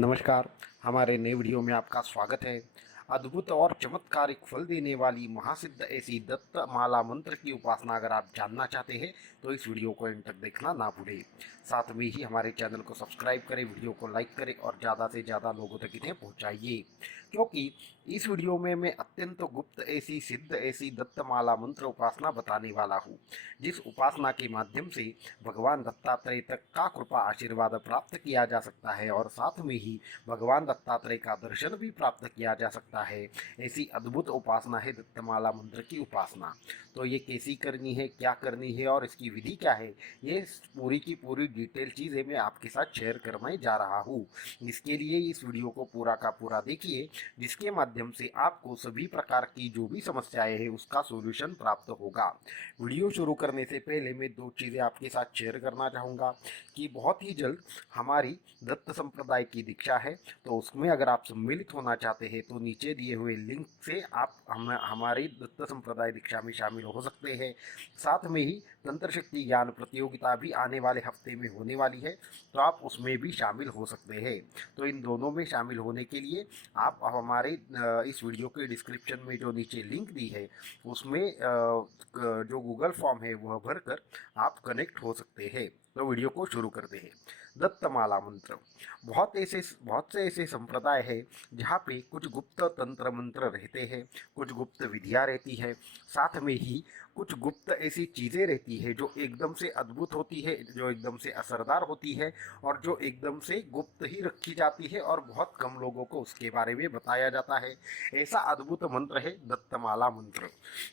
नमस्कार। हमारे नए वीडियो में आपका स्वागत है। अद्भुत और चमत्कारिक फल देने वाली महासिद्ध ऐसी दत्त माला मंत्र की उपासना अगर आप जानना चाहते हैं तो इस वीडियो को एंड तक देखना ना भूलें। साथ में ही हमारे चैनल को सब्सक्राइब करें, वीडियो को लाइक करें और ज़्यादा से ज़्यादा लोगों तक इन्हें पहुँचाइए, क्योंकि इस वीडियो में मैं अत्यंत गुप्त ऐसी सिद्ध ऐसी दत्त माला मंत्र उपासना बताने वाला हूँ, जिस उपासना के माध्यम से भगवान दत्तात्रेय तक का कृपा आशीर्वाद प्राप्त किया जा सकता है और साथ में ही भगवान दत्तात्रेय का दर्शन भी प्राप्त किया जा सकता है। ऐसी अद्भुत उपासना है दत्तमाला मंत्र की उपासना। तो ये कैसी करनी है, क्या करनी है और इसकी विधि क्या है, ये पूरी की पूरी डिटेल चीज़ें मैं आपके साथ शेयर करने जा रहा हूँ। इसके लिए इस वीडियो को पूरा का पूरा देखिए, जिसके माध्यम से आपको सभी प्रकार की जो भी समस्याएं हैं उसका सॉल्यूशन प्राप्त होगा। वीडियो शुरू करने से पहले मैं दो चीज़ें आपके साथ शेयर करना चाहूँगा कि बहुत ही जल्द हमारी दत्त संप्रदाय की दीक्षा है, तो उसमें अगर आप सम्मिलित होना चाहते हैं तो नीचे दिए हुए लिंक से आप हमारी दत्त संप्रदाय दीक्षा में शामिल हो सकते हैं। साथ में ही तंत्र शक्ति ज्ञान प्रतियोगिता भी आने वाले हफ्ते में होने वाली है, तो आप उसमें भी शामिल हो सकते हैं। तो इन दोनों में शामिल होने के लिए आप हमारे इस वीडियो के डिस्क्रिप्शन में जो नीचे लिंक दी है उसमें जो गूगल फॉर्म है वह भरकर आप कनेक्ट हो सकते हैं। तो वीडियो को शुरू करते हैं। दत्तमाला मंत्र। बहुत से ऐसे संप्रदाय है जहाँ पे कुछ गुप्त तंत्र मंत्र रहते हैं, कुछ गुप्त विधियाँ रहती है, साथ में ही कुछ गुप्त ऐसी चीज़ें रहती है जो एकदम से अद्भुत होती है, जो एकदम से असरदार होती है और जो एकदम से गुप्त ही रखी जाती है और बहुत कम लोगों को उसके बारे में बताया जाता है। ऐसा अद्भुत मंत्र है दत्तमाला मंत्र,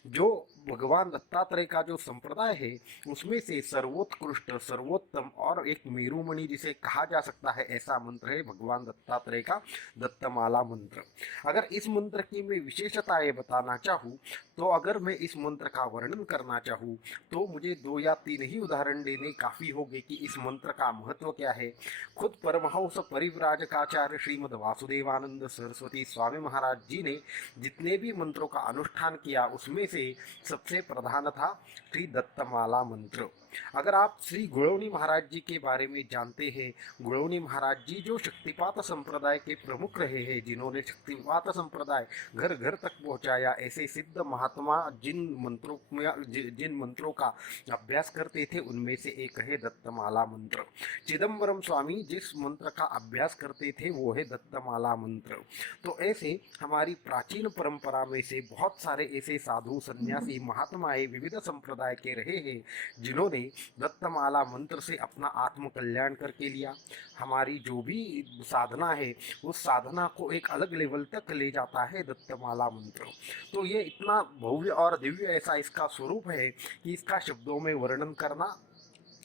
जो भगवान दत्तात्रेय का जो संप्रदाय है उसमें से सर्वोत्कृष्ट सर्वोत्तम और एक मेरुमणि जिसे कहा जा सकता है, ऐसा मंत्र है भगवान दत्तात्रेय का दत्तमाला मंत्र। अगर इस मंत्र की मैं विशेषताएं बताना चाहूँ, तो अगर मैं इस मंत्र का वर्णन करना चाहूँ तो मुझे 2 या 3 ही उदाहरण देने काफ़ी होंगे कि इस मंत्र का महत्व क्या है। खुद परमहंस परिव्राजकाचार्य श्रीमद् वासुदेवानंद सरस्वती स्वामी महाराज जी ने जितने भी मंत्रों का अनुष्ठान किया उसमें से सबसे प्रधान था श्री दत्तमाला मंत्र। अगर आप श्री गुणवनी महाराज जी के बारे में जानते हैं, गुणवनी महाराज जी जो शक्तिपात संप्रदाय के प्रमुख रहे हैं, जिन्होंने शक्तिपात संप्रदाय घर घर तक पहुंचाया, ऐसे सिद्ध महात्मा जिन मंत्रों का अभ्यास करते थे उनमें से एक है दत्तमाला मंत्र। चिदम्बरम स्वामी जिस मंत्र का अभ्यास करते थे वो है दत्तमाला मंत्र। तो ऐसे हमारी प्राचीन परंपरा में से बहुत सारे ऐसे साधु सन्यासी महात्माएं विविध संप्रदाय के रहे हैं जिन्होंने दत्तमाला मंत्र से अपना आत्म कल्याण करके लिया। हमारी जो भी साधना है उस साधना को एक अलग लेवल तक ले जाता है दत्तमाला मंत्र। तो ये इतना भव्य और दिव्य ऐसा इसका स्वरूप है कि इसका शब्दों में वर्णन करना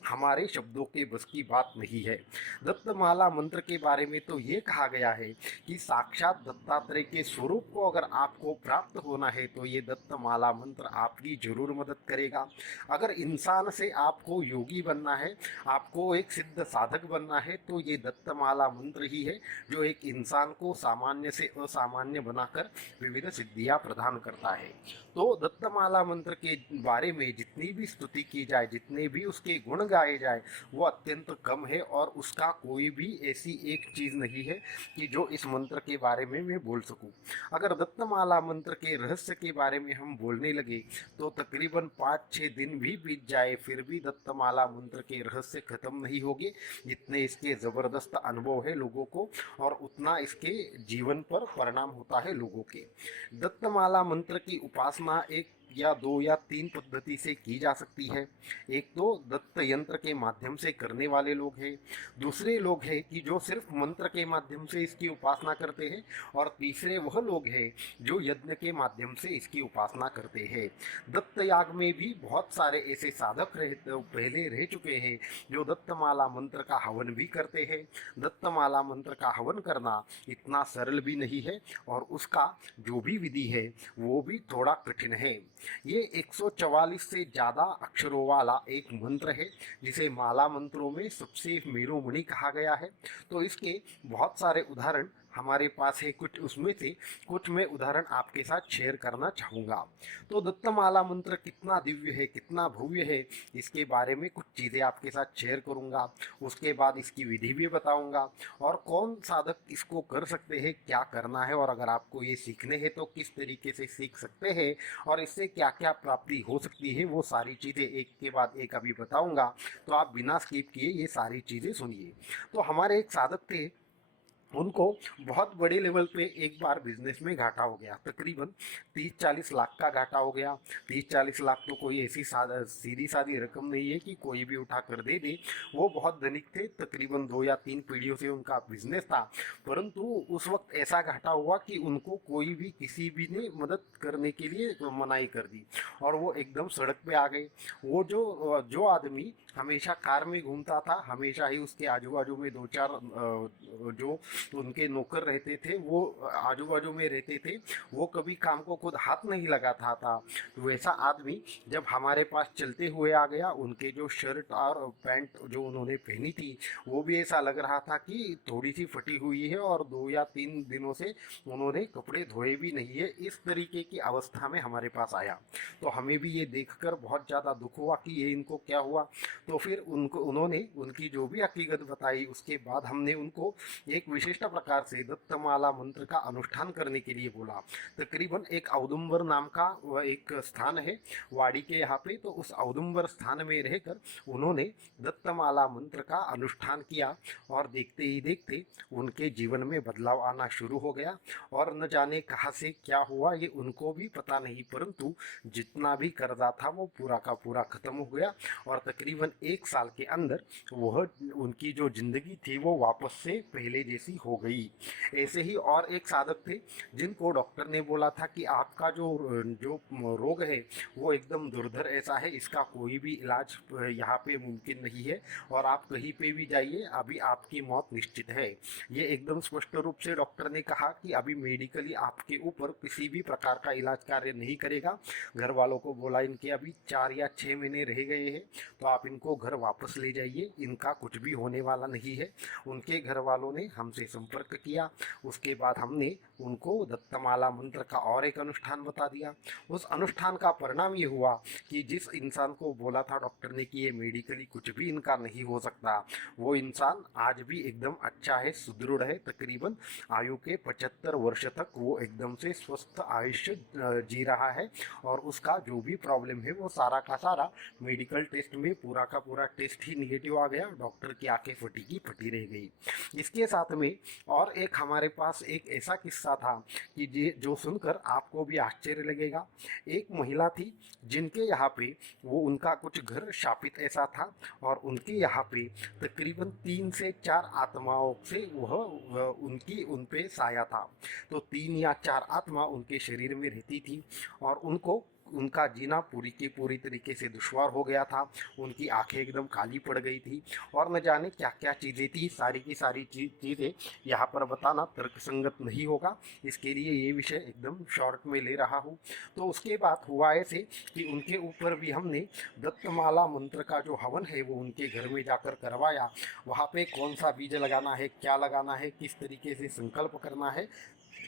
हमारे शब्दों के बस की बात नहीं है। दत्तमाला मंत्र के बारे में तो ये कहा गया है कि साक्षात दत्तात्रेय के स्वरूप को अगर आपको प्राप्त होना है तो ये दत्तमाला मंत्र आपकी जरूर मदद करेगा। अगर इंसान से आपको योगी बनना है, आपको एक सिद्ध साधक बनना है, तो ये दत्तमाला मंत्र ही है जो एक इंसान को सामान्य से असामान्य बनाकर विविध सिद्धियां प्रदान करता है। तो दत्तमाला मंत्र के बारे में जितनी भी स्तुति की जाए, जितने भी उसके गुण गाए जाए, वो अत्यंत कम है और उसका कोई भी ऐसी एक चीज़ नहीं है कि जो इस मंत्र के बारे में मैं बोल सकूं। अगर दत्तमाला मंत्र के रहस्य के बारे में हम बोलने लगे तो तकरीबन 5-6 दिन भी बीत जाए फिर भी दत्तमाला मंत्र के रहस्य खत्म नहीं होंगे। जितने इसके ज़बरदस्त अनुभव है लोगों को और उतना इसके जीवन पर परिणाम होता है लोगों के। दत्तमाला मंत्र की उपासना एक या 2 या 3 पद्धति से की जा सकती है। एक तो दत्त यंत्र के माध्यम से करने वाले लोग हैं, दूसरे लोग हैं कि जो सिर्फ मंत्र के माध्यम से इसकी उपासना करते हैं और तीसरे वह लोग हैं जो यज्ञ के माध्यम से इसकी उपासना करते हैं। दत्त याग में भी बहुत सारे ऐसे साधक पहले रह चुके हैं जो दत्तमाला मंत्र का हवन भी करते हैं। दत्तमाला मंत्र का हवन करना इतना सरल भी नहीं है और उसका जो भी विधि है वो भी थोड़ा कठिन है। ये 144 से ज़्यादा अक्षरों वाला एक मंत्र है जिसे माला मंत्रों में सबसे मेरुमणि कहा गया है। तो इसके बहुत सारे उदाहरण हमारे पास है कुछ, उसमें से कुछ मैं उदाहरण आपके साथ शेयर करना चाहूँगा। तो दत्तमाला मंत्र कितना दिव्य है, कितना भव्य है, इसके बारे में कुछ चीज़ें आपके साथ शेयर करूँगा। उसके बाद इसकी विधि भी बताऊँगा और कौन साधक इसको कर सकते हैं, क्या करना है, और अगर आपको ये सीखने हैं तो किस तरीके से सीख सकते हैं और इससे क्या क्या प्राप्ति हो सकती है, वो सारी चीज़ें एक के बाद एक अभी बताऊँगा। तो आप बिना स्किप किए ये सारी चीज़ें सुनिए। तो हमारे एक साधक थे, उनको बहुत बड़े लेवल पे एक बार बिजनेस में घाटा हो गया, तकरीबन 30-40 लाख का घाटा हो गया। 30-40 लाख तो कोई ऐसी सीधी सादी रकम नहीं है कि कोई भी उठा कर दे दे। वो बहुत धनिक थे, तकरीबन 2 या 3 पीढ़ियों से उनका बिजनेस था। परंतु उस वक्त ऐसा घाटा हुआ कि उनको कोई भी किसी भी ने मदद करने के लिए मनाही कर दी और वो एकदम सड़क पे आ गए। वो जो जो आदमी हमेशा कार में घूमता था, हमेशा ही उसके आजू बाजू में 2-4 जो उनके नौकर रहते थे, वो आजू बाजू में रहते थे, वो कभी काम को खुद हाथ नहीं लगाता था। तो वैसा आदमी जब हमारे पास चलते हुए आ गया, उनके जो शर्ट और पैंट जो उन्होंने पहनी थी वो भी ऐसा लग रहा था कि थोड़ी सी फटी हुई है और 2 या 3 दिनों से उन्होंने कपड़े धोए भी नहीं है। इस तरीके की अवस्था में हमारे पास आया। तो हमें भी ये देखकर बहुत ज़्यादा दुख हुआ कि ये इनको क्या हुआ। तो फिर उन्होंने उनकी जो भी हकीकत बताई, उसके बाद हमने उनको एक विशिष्ट प्रकार से दत्तमाला मंत्र का अनुष्ठान करने के लिए बोला। तकरीबन एक औदुंबर नाम का वह एक स्थान है वाड़ी के यहाँ पे, तो उस औदुंबर स्थान में रहकर उन्होंने दत्तमाला मंत्र का अनुष्ठान किया और देखते ही देखते उनके जीवन में बदलाव आना शुरू हो गया। और न जाने कहाँ से क्या हुआ ये उनको भी पता नहीं, परंतु जितना भी कर्जा था वो पूरा का पूरा खत्म हो गया और तकरीबन 1 साल के अंदर वह उनकी जो जिंदगी थी वो वापस से पहले जैसी हो गई। ऐसे ही और एक साधक थे जिनको डॉक्टर ने बोला था कि आपका जो जो रोग है वो एकदम दुर्धर ऐसा है, इसका कोई भी इलाज यहाँ पे मुमकिन नहीं है और आप कहीं पे भी जाइए, अभी आपकी मौत निश्चित है। ये एकदम स्पष्ट रूप से डॉक्टर ने कहा कि अभी मेडिकली आपके ऊपर किसी भी प्रकार का इलाज कार्य नहीं करेगा। घर वालों को बोला इनके अभी 4 या 6 महीने रह गए हैं, तो आप इनको घर वापस ले जाइए, इनका कुछ भी होने वाला नहीं है। उनके घर वालों ने हमसे संपर्क किया। उसके बाद हमने उनको दत्तमाला मंत्र का और एक अनुष्ठान बता दिया। उस अनुष्ठान का परिणाम ये हुआ कि जिस इंसान को बोला था डॉक्टर ने कि ये मेडिकली कुछ भी इनका नहीं हो सकता, वो इंसान आज भी एकदम अच्छा है, सुदृढ़ है। तकरीबन आयु के 75 वर्ष तक वो एकदम से स्वस्थ आयुष्य जी रहा है और उसका जो भी प्रॉब्लम है वो सारा का सारा मेडिकल टेस्ट में पूरा का पूरा टेस्ट ही निगेटिव आ गया। डॉक्टर की आंखें फटी की फटी रह गई। इसके साथ में और एक हमारे पास एक ऐसा किस्सा था कि जो सुनकर आपको भी आश्चर्य लगेगा। एक महिला थी जिनके यहाँ पे वो उनका कुछ घर शापित ऐसा था और उनके यहाँ पे तकरीबन 3 से 4 आत्माओं से वह उनकी उन पे साया था। तो 3 या 4 आत्मा उनके शरीर में रहती थी और उनको उनका जीना पूरी की पूरी तरीके से दुश्वार हो गया था। उनकी आंखें एकदम काली पड़ गई थी और न जाने क्या क्या चीज़ें थी। सारी की सारी चीज़ें यहाँ पर बताना तर्कसंगत नहीं होगा, इसके लिए ये विषय एकदम शॉर्ट में ले रहा हूँ। तो उसके बाद हुआ ऐसे कि उनके ऊपर भी हमने दत्तमाला मंत्र का जो हवन है वो उनके घर में जाकर करवाया। वहाँ पे कौन सा बीज लगाना है, क्या लगाना है, किस तरीके से संकल्प करना है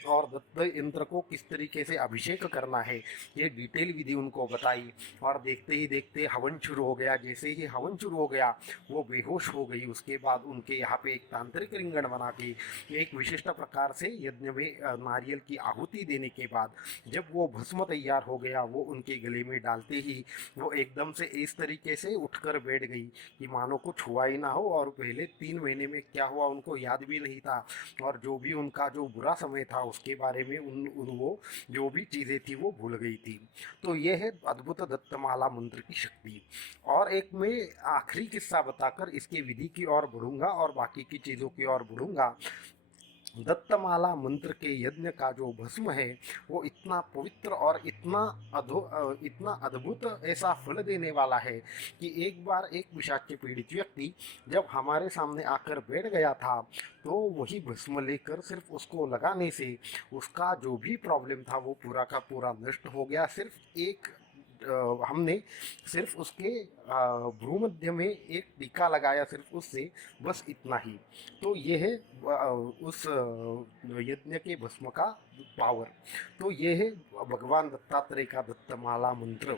और दत्त यंत्र को किस तरीके से अभिषेक करना है, ये डिटेल विधि उनको बताई। और देखते ही देखते हवन शुरू हो गया। जैसे ही हवन शुरू हो गया वो बेहोश हो गई। उसके बाद उनके यहाँ पे एक तांत्रिक रिंगण बना के एक विशिष्ट प्रकार से यज्ञ में नारियल की आहुति देने के बाद जब वो भस्म तैयार हो गया, वो उनके गले में डालते ही वो एकदम से इस तरीके से उठकर बैठ गई कि मानो कुछ हुआ ही ना हो और पहले 3 महीने में क्या हुआ उनको याद भी नहीं था और जो भी उनका जो बुरा समय था उसके बारे में वो जो भी चीज़ें थी वो भूल गई थी। तो ये है अद्भुत दत्तमाला मंत्र की शक्ति। और एक मैं आखिरी किस्सा बताकर इसके विधि की ओर बढ़ूंगा और बाकी की चीज़ों की ओर बढ़ूंगा। दत्तमाला मंत्र के यज्ञ का जो भस्म है वो इतना पवित्र और इतना अद्भुत ऐसा फल देने वाला है कि एक बार एक पिशाच पीड़ित व्यक्ति जब हमारे सामने आकर बैठ गया था तो वही भस्म लेकर सिर्फ उसको लगाने से उसका जो भी प्रॉब्लम था वो पूरा का पूरा नष्ट हो गया। सिर्फ एक हमने सिर्फ उसके भ्रूमध्य में एक टीका लगाया, सिर्फ उससे, बस इतना ही। तो ये है उस यज्ञ के भस्म का पावर। तो ये है भगवान दत्तात्रेय का दत्तमाला मंत्र,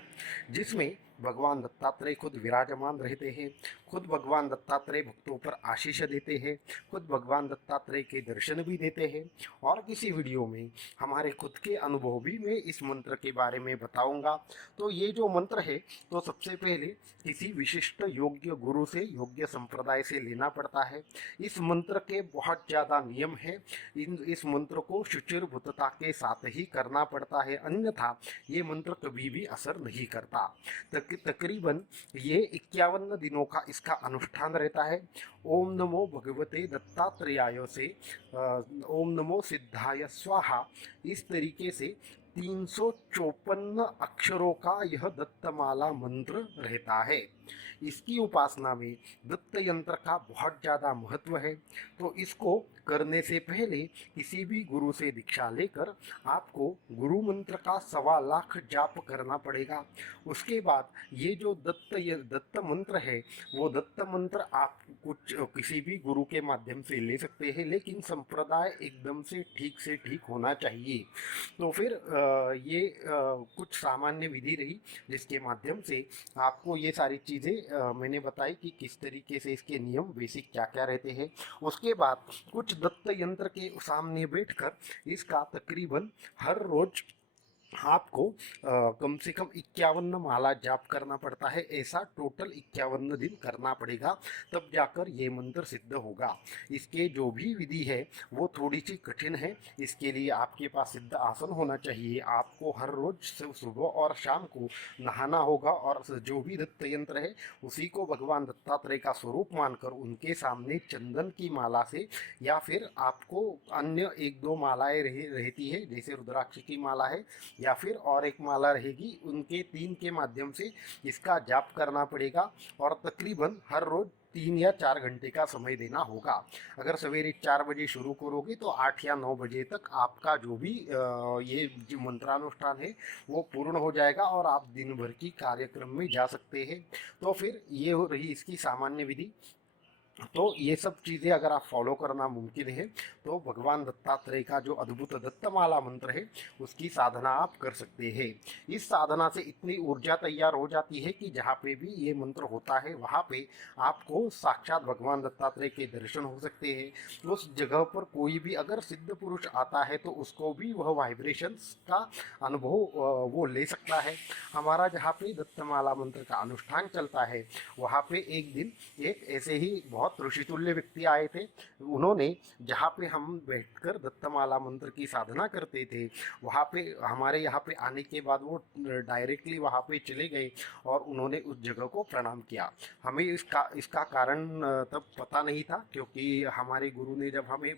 जिसमें भगवान दत्तात्रेय खुद विराजमान रहते हैं, खुद भगवान दत्तात्रेय भक्तों पर आशीष देते हैं, खुद भगवान दत्तात्रेय के दर्शन भी देते हैं। और किसी वीडियो में हमारे खुद के अनुभव भी मैं इस मंत्र के बारे में बताऊंगा। तो ये जो मंत्र है, तो सबसे पहले किसी विशिष्ट योग्य गुरु से, योग्य संप्रदाय से लेना पड़ता है। इस मंत्र के बहुत ज़्यादा नियम है। इस मंत्र को शुचिर्भूतता के साथ ही करना पड़ता है, अन्यथा ये मंत्र कभी भी असर नहीं करता। तकरीबन ये 51 दिनों का इसका अनुष्ठान रहता है। ओम नमो भगवते दत्तात्रेयाय से ओम नमो सिद्धाय स्वाहा, इस तरीके से 354 अक्षरों का यह दत्तमाला मंत्र रहता है। इसकी उपासना में दत्त यंत्र का बहुत ज़्यादा महत्व है। तो इसको करने से पहले किसी भी गुरु से दीक्षा लेकर आपको गुरु मंत्र का 1.25 लाख जाप करना पड़ेगा। उसके बाद ये जो दत्त मंत्र है, वो दत्त मंत्र आप कुछ किसी भी गुरु के माध्यम से ले सकते हैं, लेकिन संप्रदाय एकदम से ठीक होना चाहिए। तो फिर ये कुछ सामान्य विधि रही जिसके माध्यम से आपको ये सारी चीज़ें मैंने बताई कि किस तरीके से इसके नियम बेसिक क्या क्या रहते हैं। उसके बाद कुछ दत्त यंत्र के सामने बैठकर इसका तकरीबन हर रोज आपको कम से कम 51 माला जाप करना पड़ता है। ऐसा टोटल 51 दिन करना पड़ेगा, तब जाकर ये मंत्र सिद्ध होगा। इसके जो भी विधि है वो थोड़ी सी कठिन है। इसके लिए आपके पास सिद्ध आसन होना चाहिए। आपको हर रोज सुबह और शाम को नहाना होगा, और जो भी दत्त यंत्र है उसी को भगवान दत्तात्रेय का स्वरूप मानकर उनके सामने चंदन की माला से, या फिर आपको अन्य 1-2 मालाएं रहती है, जैसे रुद्राक्ष की माला है या फिर और एक माला रहेगी, उनके 3 के माध्यम से इसका जाप करना पड़ेगा। और तकरीबन हर रोज 3 या 4 घंटे का समय देना होगा। अगर सवेरे 4 बजे शुरू करोगे तो 8 या 9 बजे तक आपका जो भी ये जो मंत्रानुष्ठान है वो पूर्ण हो जाएगा, और आप दिन भर की कार्यक्रम में जा सकते हैं। तो फिर ये हो रही इसकी सामान्य विधि। तो ये सब चीज़ें अगर आप फॉलो करना मुमकिन है तो भगवान दत्तात्रेय का जो अद्भुत दत्तमाला मंत्र है उसकी साधना आप कर सकते हैं। इस साधना से इतनी ऊर्जा तैयार हो जाती है कि जहाँ पे भी ये मंत्र होता है वहाँ पे आपको साक्षात भगवान दत्तात्रेय के दर्शन हो सकते हैं। उस जगह पर कोई भी अगर सिद्ध पुरुष आता है तो उसको भी वह वाइब्रेशंस का अनुभव वो ले सकता है। हमारा जहाँ पे दत्तमाला मंत्र का अनुष्ठान चलता है वहाँ पे एक दिन एक ऐसे ही बहुत ऋषितुल्य व्यक्ति आए थे। उन्होंने जहाँ पे हम बैठकर दत्तमाला मंत्र की साधना करते थे वहाँ पे, हमारे यहाँ पे आने के बाद वो डायरेक्टली वहाँ पे चले गए और उन्होंने उस जगह को प्रणाम किया। हमें इसका कारण तब पता नहीं था, क्योंकि हमारे गुरु ने जब हमें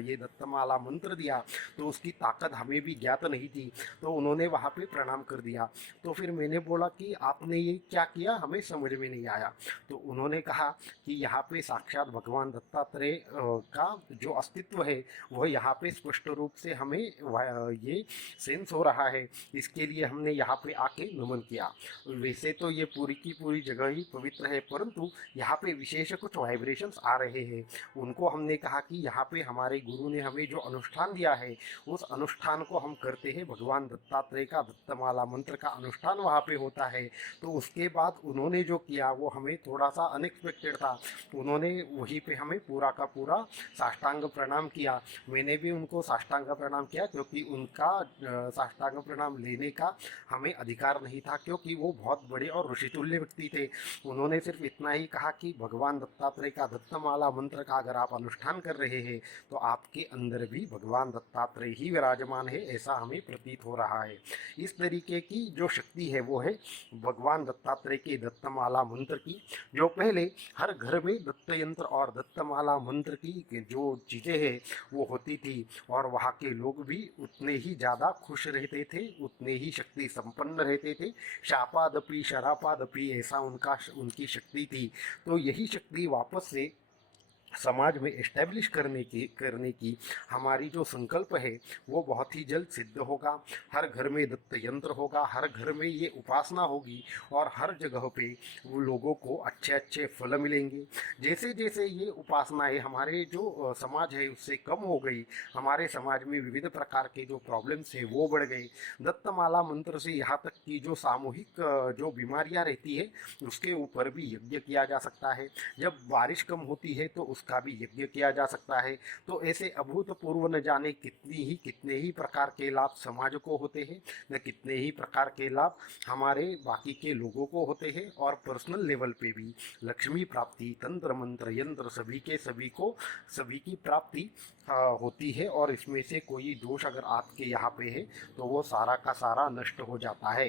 ये दत्तमाला मंत्र दिया तो उसकी ताकत हमें भी ज्ञात नहीं थी। तो उन्होंने वहाँ पे प्रणाम कर दिया। तो फिर मैंने बोला कि आपने ये क्या किया, हमें समझ में नहीं आया। तो उन्होंने कहा कि यहाँ पे साक्षात भगवान दत्तात्रेय का जो अस्तित्व है वह यहाँ पे स्पष्ट रूप से हमें ये सेंस हो रहा है, इसके लिए हमने यहाँ पे आके नमन किया। वैसे तो ये पूरी की पूरी जगह ही पवित्र है, परंतु यहाँ पे विशेष कुछ वाइब्रेशंस आ रहे हैं। उनको हमने कहा कि यहाँ पे हमारे गुरु ने हमें जो अनुष्ठान दिया है उस अनुष्ठान को हम करते हैं। भगवान दत्तात्रेय का दत्तमाला मंत्र का अनुष्ठान वहाँ पे होता है। तो उसके बाद उन्होंने जो किया वो हमें थोड़ा सा अनएक्सपेक्टेड था। उन्होंने वहीं पे हमें पूरा का पूरा साष्टांग प्रणाम किया। मैंने भी उनको साष्टांग प्रणाम किया, क्योंकि उनका साष्टांग प्रणाम लेने का हमें अधिकार नहीं था, क्योंकि वो बहुत बड़े और ऋषितुल्य व्यक्ति थे। उन्होंने सिर्फ इतना ही कहा कि भगवान दत्तात्रेय का दत्तमाला मंत्र का अगर आप अनुष्ठान कर रहे हैं तो आपके अंदर भी भगवान दत्तात्रेय ही विराजमान है, ऐसा हमें प्रतीत हो रहा है। इस तरीके की जो शक्ति है वो है भगवान दत्तात्रेय के दत्तमाला मंत्र की, जो पहले हर घर में दत्त यंत्र और दत्तमाला मंत्र की जो चीज़ें हैं वो होती थी, और वहाँ के लोग भी उतने ही ज़्यादा खुश रहते थे, उतने ही शक्ति संपन्न रहते थे। शापादपि शरापादपि ऐसा उनकी शक्ति थी। तो यही शक्ति वापस से समाज में एस्टेब्लिश करने की हमारी जो संकल्प है वो बहुत ही जल्द सिद्ध होगा। हर घर में दत्त यंत्र होगा, हर घर में ये उपासना होगी और हर जगह पे वो लोगों को अच्छे अच्छे फल मिलेंगे। जैसे जैसे ये उपासनाएं हमारे जो समाज है उससे कम हो गई, हमारे समाज में विविध प्रकार के जो प्रॉब्लम्स है वो बढ़ गए। दत्तमाला मंत्र से यहाँ तक कि जो सामूहिक जो बीमारियाँ रहती है उसके ऊपर भी यज्ञ किया जा सकता है। जब बारिश कम होती है तो उसका भी यज्ञ किया जा सकता है। तो ऐसे अभूतपूर्व न जाने कितने ही प्रकार के लाभ समाज को होते हैं, न कितने ही प्रकार के लाभ हमारे बाकी के लोगों को होते हैं। और पर्सनल लेवल पे भी लक्ष्मी प्राप्ति, तंत्र मंत्र यंत्र सभी के सभी को सभी की प्राप्ति होती है। और इसमें से कोई दोष अगर आपके यहाँ पे है तो वो सारा का सारा नष्ट हो जाता है।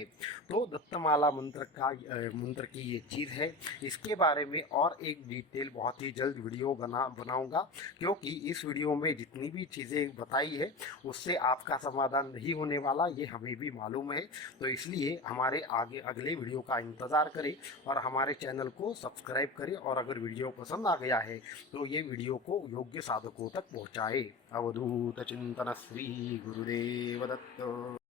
तो दत्तमाला मंत्र की ये चीज़ है। इसके बारे में और एक डिटेल बहुत ही जल्द वीडियो बनाऊंगा, क्योंकि इस वीडियो में जितनी भी चीज़ें बताई है उससे आपका समाधान नहीं होने वाला, ये हमें भी मालूम है। तो इसलिए हमारे आगे अगले वीडियो का इंतज़ार करें और हमारे चैनल को सब्सक्राइब करें। और अगर वीडियो पसंद आ गया है तो ये वीडियो को योग्य साधकों तक पहुँचाए। अवधूत चिंतन श्री गुरुदेव दत्त।